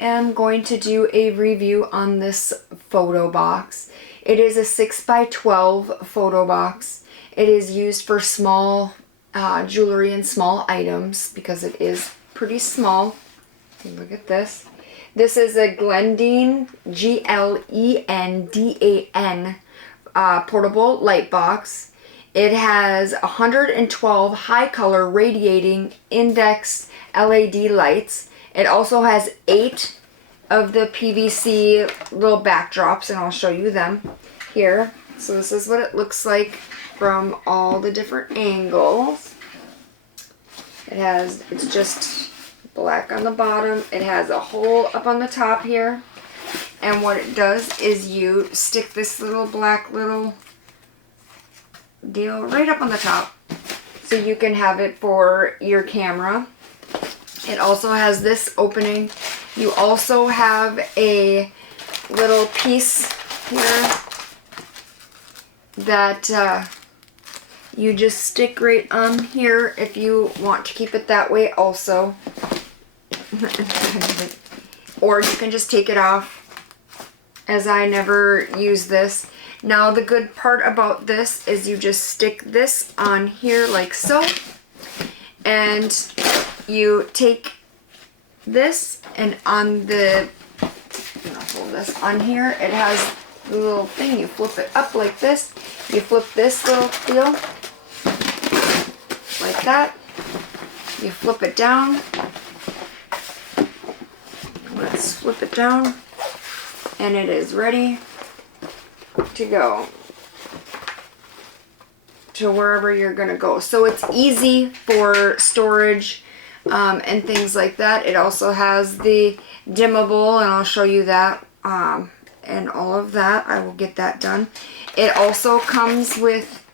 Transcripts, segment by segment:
am going to do a review on this photo box. It is a 6x12 photo box. It is used for small jewelry and small items because it is pretty small. Look at this. This is a Glendan, Glendan, portable light box. It has 112 high color radiating index LED lights. It also has 8 of the PVC little backdrops, and I'll show you them here. So this is what it looks like from all the different angles. It's just black on the bottom. It has a hole up on the top here. And what it does is you stick this little black little deal right up on the top so you can have it for your camera. It also has this opening. You also have a little piece here that you just stick right on here if you want to keep it that way also. Or you can just take it off, as I never use this. Now the good part about this is you just stick this on here like so, and you take this, and on the, I'm gonna hold this on here, it has the little thing, you flip it up like this, you flip this little deal like that, you flip it down, let's flip it down, and it is ready to go to wherever you're gonna go. So it's easy for storage and things like that. It also has the dimmable, and I'll show you that and all of that. I will get that done. It also comes with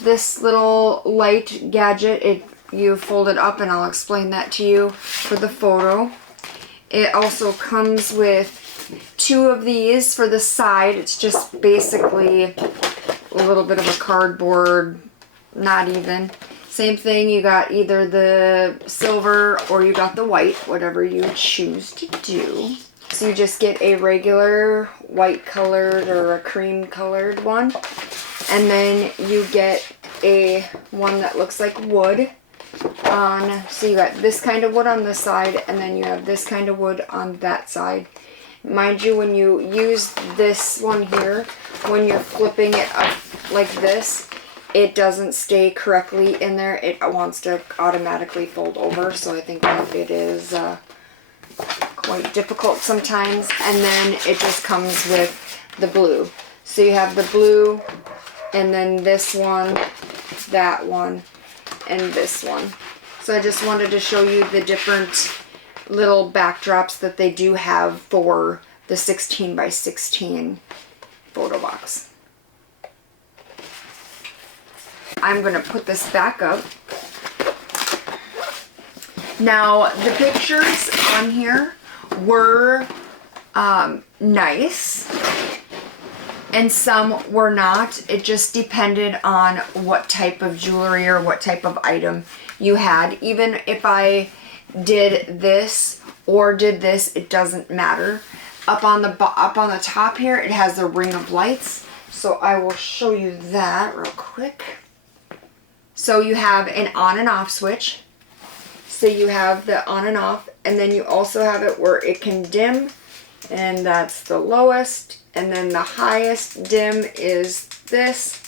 this little light gadget. You fold it up, and I'll explain that to you for the photo. It also comes with 2 of these for the side. It's just basically a little bit of a cardboard, not even. Same thing, you got either the silver or you got the white, whatever you choose to do. So you just get a regular white colored or a cream colored one. And then you get a one that looks like wood on, so you got this kind of wood on this side, and then you have this kind of wood on that side. Mind you, when you use this one here, when you're flipping it up like this, it doesn't stay correctly in there. It wants to automatically fold over, so I think that it is quite difficult sometimes. And then it just comes with the blue. So you have the blue, and then this one, that one, and this one. So I just wanted to show you the different little backdrops that they do have for the 16x16 photo box. I'm going to put this back up. Now the pictures on here were nice, and some were not. It just depended on what type of jewelry or what type of item you had. Even if I did this or did this, it doesn't matter. Up on the top here, it has a ring of lights. So I will show you that real quick. So you have an on and off switch. So you have the on and off, and then you also have it where it can dim, and that's the lowest, and then the highest dim is this.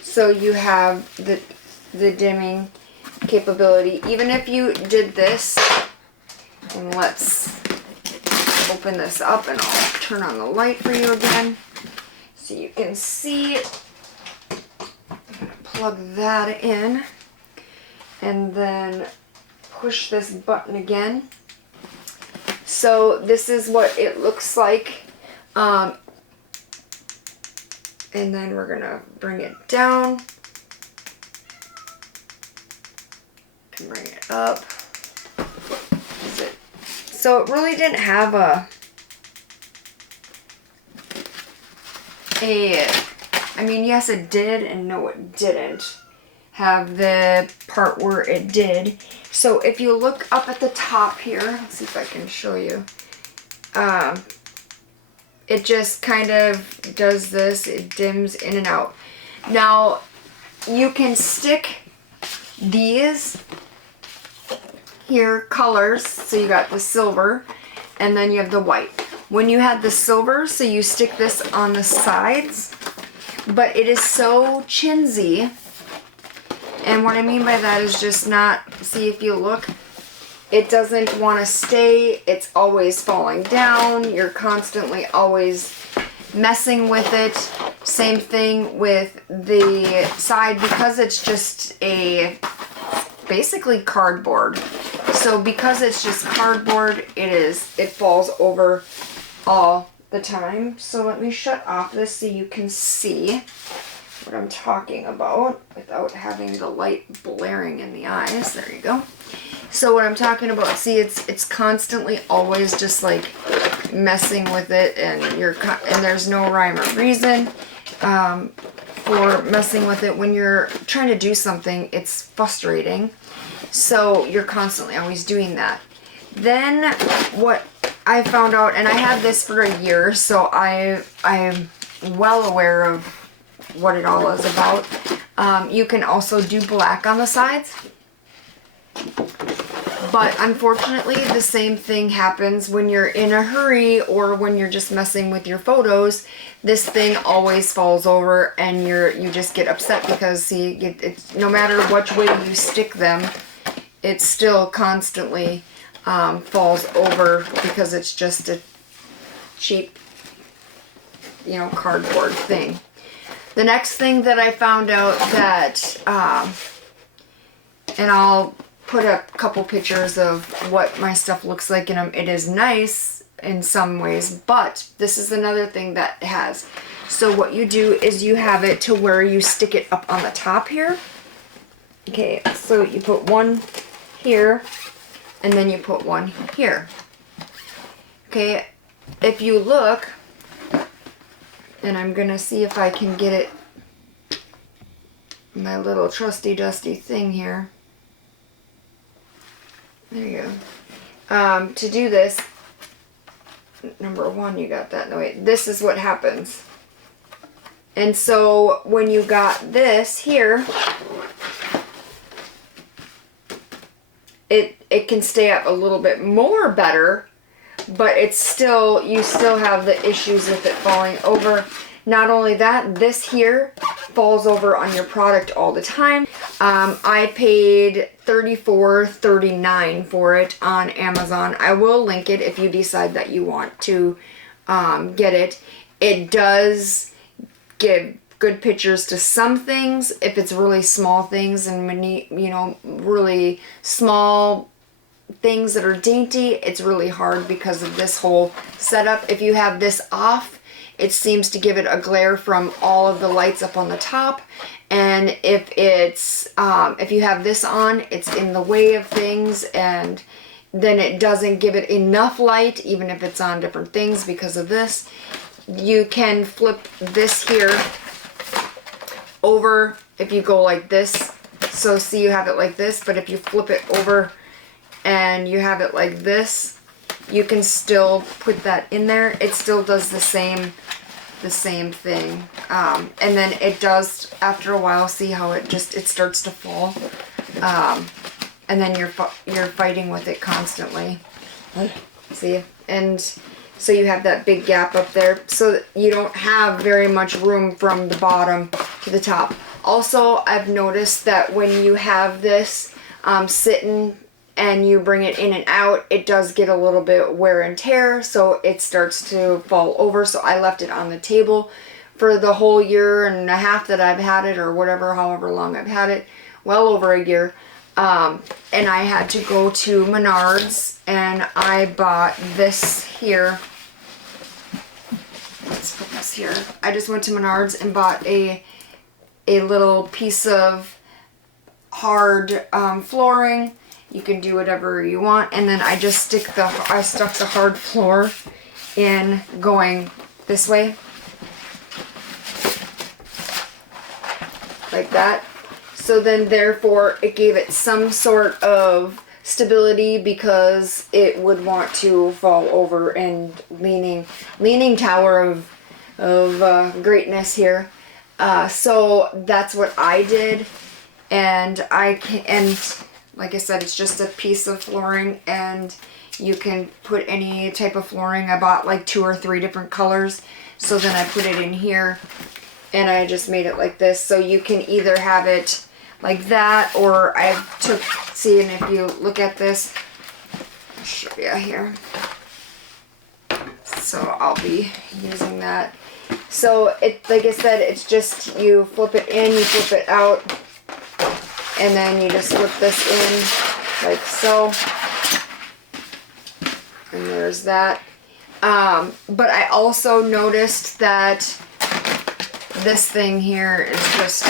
So you have the dimming capability. Even if you did this, and let's open this up and I'll turn on the light for you again so you can see it. Plug that in and then push this button again. So this is what it looks like, and then we're gonna bring it down and bring it up. So it really didn't have I mean, yes it did, and no it didn't have the part where it did. So if you look up at the top here, let's see if I can show you. it just kind of does this. It dims in and out. Now, you can stick these here colors. So you got the silver and then you have the white. When you have the silver, so you stick this on the sides, but it is so chintzy. And what I mean by that is just not, see if you look, it doesn't want to stay. It's always falling down. You're constantly always messing with it. Same thing with the side, because it's just a basically cardboard. So because it's just cardboard, it falls over all the time. So let me shut off this so you can see what I'm talking about without having the light blaring in the eyes. There you go. So what I'm talking about, see, it's constantly always just like messing with it, and there's no rhyme or reason for messing with it. When you're trying to do something, it's frustrating. So you're constantly always doing that. Then what I found out, and I had this for a year, so I'm well aware of what it all is about. You can also do black on the sides. But unfortunately, the same thing happens when you're in a hurry or when you're just messing with your photos. This thing always falls over, and you just get upset because, see, it's no matter which way you stick them, it still constantly falls over because it's just a cheap, cardboard thing. The next thing that I found out that, and I'll put a couple pictures of what my stuff looks like, and it is nice in some ways, but this is another thing that it has. So what you do is you have it to where you stick it up on the top here. Okay, so you put one here, and then you put one here. Okay, if you look, and I'm gonna see if I can get it, my little trusty dusty thing here. There you go. To do this, number one, you got that. No, wait, this is what happens. And so when you got this here, it can stay up a little bit more better, but it's still, you still have the issues with it falling over. Not only that, this here falls over on your product all the time. I paid $34.39 for it on Amazon. I will link it if you decide that you want to get it. It does give good pictures to some things. If it's really small things and really small things that are dainty, it's really hard because of this whole setup. If you have this off, it seems to give it a glare from all of the lights up on the top. And if you have this on, it's in the way of things, and then it doesn't give it enough light, even if it's on different things because of this. You can flip this here over if you go like this. So see, you have it like this, but if you flip it over and you have it like this, you can still put that in there. It still does the same thing. And then it does, after a while, see how it starts to fall. And then you're fighting with it constantly. See? And so you have that big gap up there. So you don't have very much room from the bottom to the top. Also, I've noticed that when you have this sitting and you bring it in and out, it does get a little bit wear and tear, so it starts to fall over. So I left it on the table for the whole year and a half that I've had it, or whatever, however long I've had it, well over a year. And I had to go to Menards, and I bought this here. Let's put this here. I just went to Menards and bought a little piece of hard flooring. You can do whatever you want, and then I just stuck the hard floor in going this way, like that. So then therefore it gave it some sort of stability because it would want to fall over, and leaning tower of greatness here. So that's what I did, and like I said, it's just a piece of flooring, and you can put any type of flooring. I bought like 2 or 3 different colors, so then I put it in here, and I just made it like this. So you can either have it like that, or see, and if you look at this, I'll show you here. So I'll be using that. So like I said, it's just you flip it in, you flip it out, and then you just slip this in like so. And there's that. But I also noticed that this thing here is just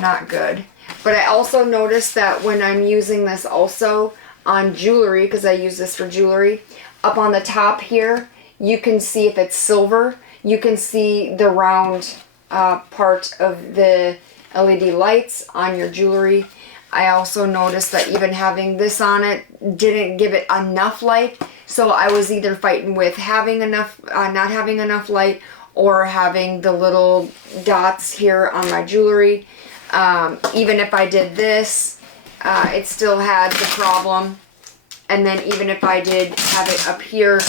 not good. But I also noticed that when I'm using this also on jewelry, because I use this for jewelry, up on the top here, you can see if it's silver, you can see the round part of the LED lights on your jewelry. I also noticed that even having this on it didn't give it enough light. So I was either fighting with having enough, not having enough light, or having the little dots here on my jewelry. Even if I did this, it still had the problem. And then even if I did have it up here,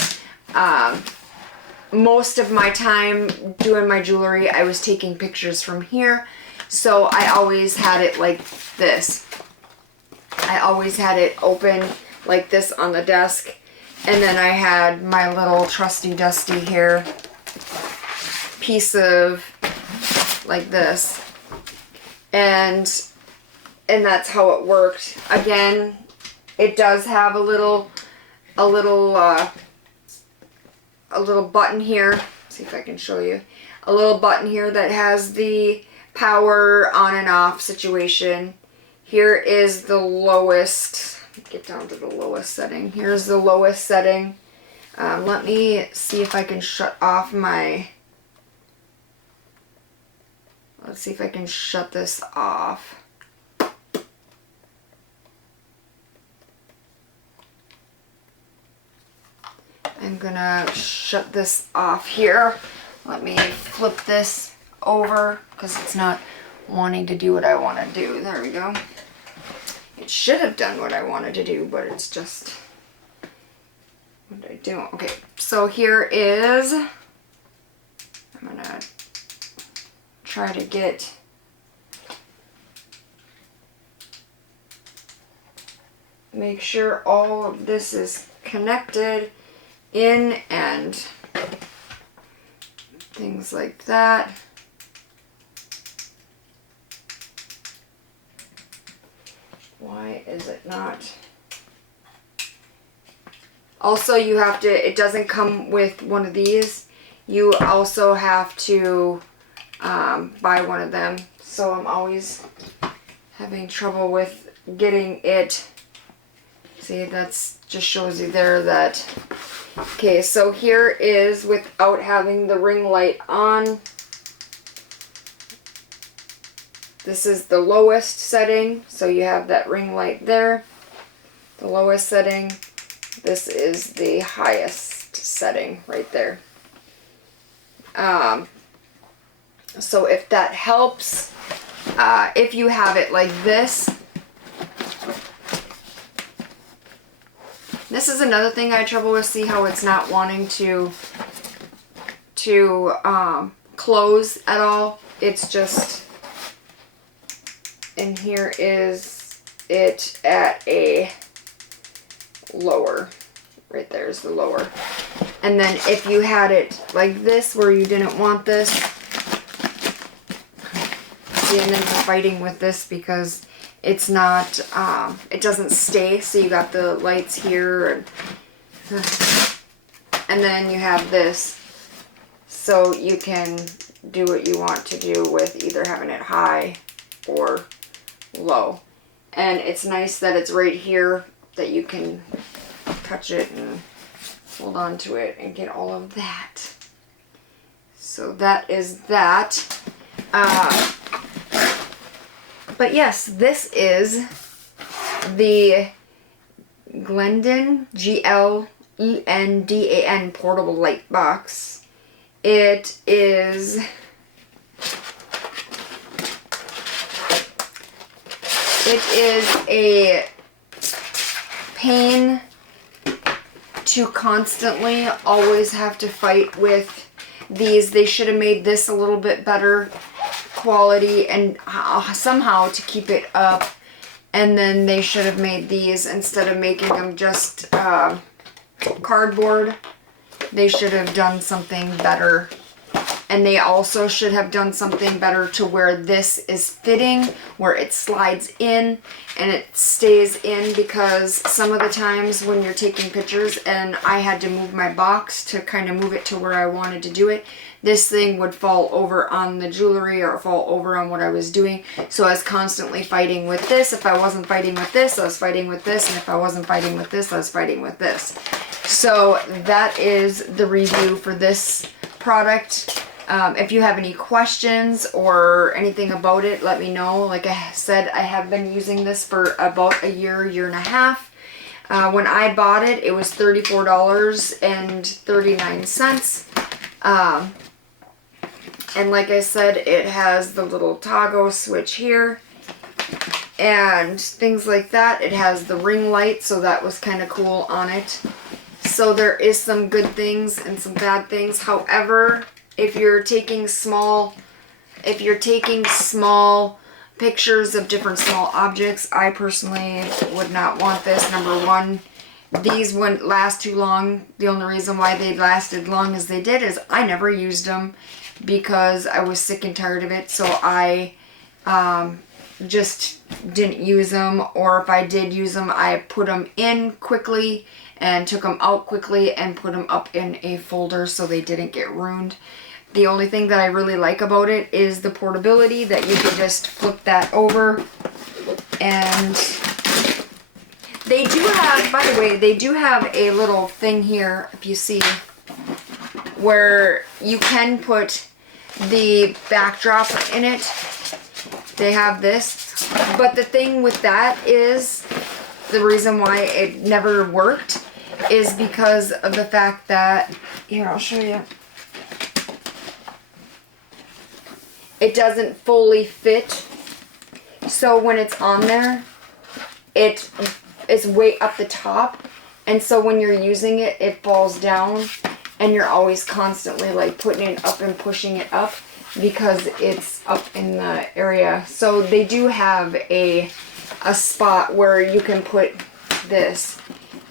most of my time doing my jewelry, I was taking pictures from here. So I always had it like this. I always had it open like this on the desk. And then I had my little trusty dusty here piece of like this. And that's how it worked. Again, it does have a little button here. Let's see if I can show you. A little button here that has the power on and off situation. Here is the lowest. Get down to the lowest setting. Here's the lowest setting. Let me see if I can shut off my... Let's see if I can shut this off. I'm gonna shut this off here. Let me flip this over because it's not wanting to do what I want to do. There we go. It should have done what I wanted to do, but it's just... What did I do? Okay, so here is... I'm gonna try to get... Make sure all of this is connected in and things like that. Why is it not? Also, you have to, it doesn't come with one of these. You also have to buy one of them. So I'm always having trouble with getting it. See, that's just shows you there that. Okay, so here is without having the ring light on. This is the lowest setting, so you have that ring light there. The lowest setting. This is the highest setting right there. So if that helps, if you have it like this. This is another thing I had trouble with. See how it's not wanting to close at all. It's just, and here is it at a lower. Right there's the lower. And then if you had it like this where you didn't want this, see, and then you're fighting with this because it's not, it doesn't stay. So you got the lights here, and then you have this, so you can do what you want to do with either having it high or low. And it's nice that it's right here that you can touch it and hold on to it and get all of that. So that is that. But yes, this is the Glendan, Glendan portable light box. It is a pain to constantly always have to fight with these. They should have made this a little bit better quality and somehow to keep it up. And then they should have made these, instead of making them just cardboard, they should have done something better. And they also should have done something better to where this is fitting, where it slides in and it stays in, because some of the times when you're taking pictures and I had to move my box to kind of move it to where I wanted to do it, this thing would fall over on the jewelry or fall over on what I was doing. So I was constantly fighting with this. If I wasn't fighting with this, I was fighting with this. And if I wasn't fighting with this, I was fighting with this. So that is the review for this product. If you have any questions or anything about it, let me know. Like I said, I have been using this for about a year and a half. When I bought it, it was $34.39. And like I said, it has the little toggle switch here and things like that. It has the ring light, so that was kind of cool on it. So there is some good things and some bad things. However, if you're taking small pictures of different small objects, I personally would not want this. Number one, these wouldn't last too long. The only reason why they lasted long as they did is I never used them because I was sick and tired of it. So I just didn't use them, or if I did use them, I put them in quickly and took them out quickly and put them up in a folder so they didn't get ruined. The only thing that I really like about it is the portability, that you can just flip that over. And they do have, by the way, they do have a little thing here, if you see, where you can put the backdrop in it. They have this, but the thing with that is, the reason why it never worked is because of the fact that, here, I'll show you. It doesn't fully fit. So when it's on there, it is way up the top. And so when you're using it, it falls down. And you're always constantly like putting it up and pushing it up because it's up in the area. So they do have a spot where you can put this.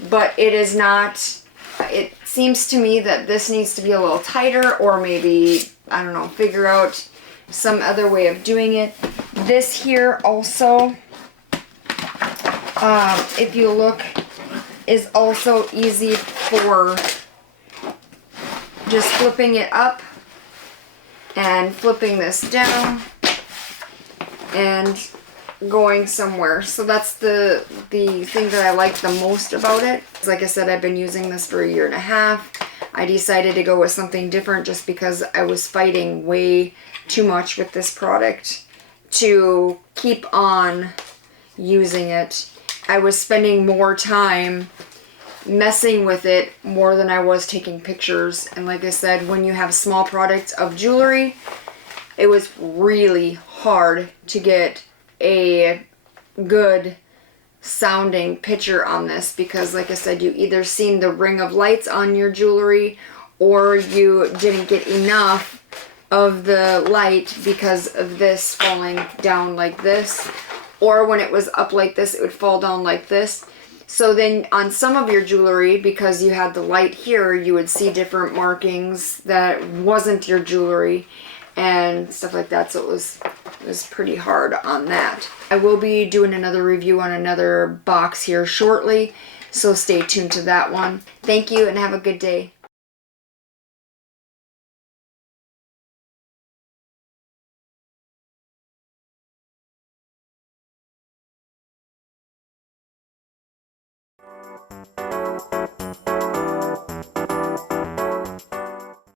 But it is not, it seems to me that this needs to be a little tighter, or maybe, I don't know, figure out some other way of doing it. This here also, if you look, is also easy for just flipping it up and flipping this down and going somewhere. So that's the thing that I like the most about it. Like I said, I've been using this for a year and a half. I decided to go with something different just because I was fighting way too much with this product to keep on using it. I was spending more time messing with it more than I was taking pictures. And like I said, when you have small products of jewelry, it was really hard to get a good sounding picture on this, because like I said, you either seen the ring of lights on your jewelry or you didn't get enough of the light because of this falling down like this, or when it was up like this, it would fall down like this. So then on some of your jewelry, because you had the light here, you would see different markings that wasn't your jewelry and stuff like that. So it was pretty hard on that. I will be doing another review on another box here shortly, so stay tuned to that one. Thank you and have a good day.